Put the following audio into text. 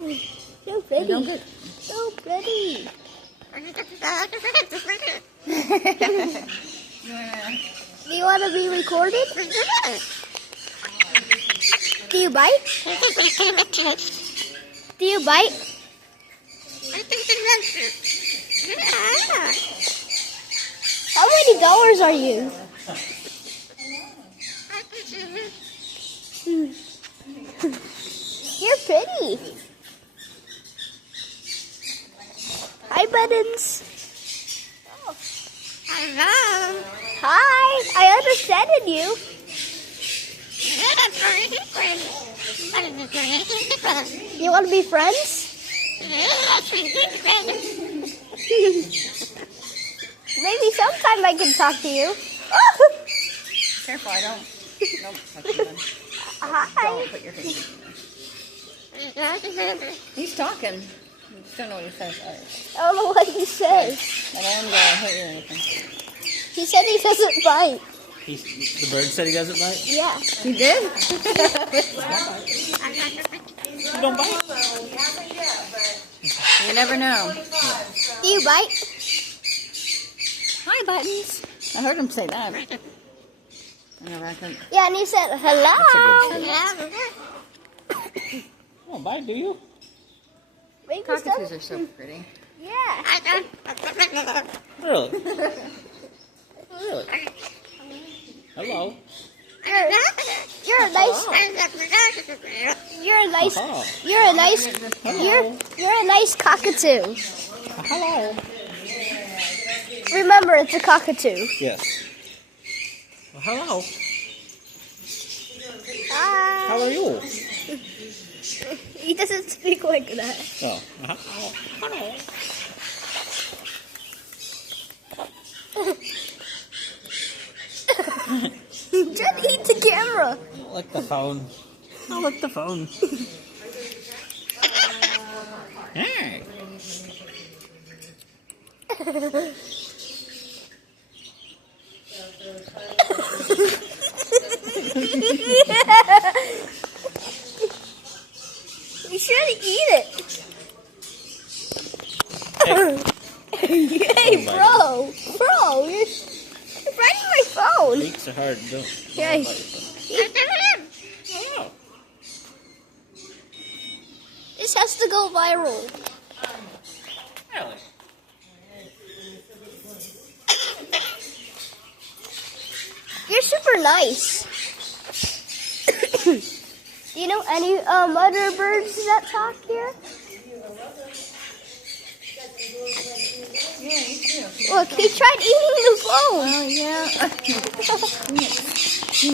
So pretty. So pretty. Do you want to be recorded? Do you bite? Do you bite? How many dollars are you? You're pretty. Hi, Buttons. Oh. Hello. Hi, I understand you. You want to be friends? Maybe sometime I can talk to you. Careful, I don't. Nope, touch you then. Hi. Don't put your face in there. He's talking. You just don't know what he says. I don't know what he says. I don't want to hurt you or anything. He said he doesn't bite. The bird said he doesn't bite? Yeah. He did? You don't bite? You never know. Do you bite? Hi, Buttons. I heard him say that. I reckon. Yeah, and he said hello. You don't bite, do you? Maybe Cockatoos are so pretty. Yeah. Really? Really? Hello. You're a nice. You're a nice. Oh. You're a nice. You're a nice cockatoo. Hello. Remember, it's a cockatoo. Yes. Well, hello. Hi. How are you? He doesn't speak like that. Oh. Hello. Just eat the camera. Lick the phone. I'll lick the phone. Hey. You should eat it. Hey, bro, you're biting my phone. Beaks are hard. Don't Yeah. bite them. Hello. This has to go viral. Really? You're super nice. Do you know any other birds that talk here? Yeah, you too. Look, he tried eating the phone. Oh, yeah.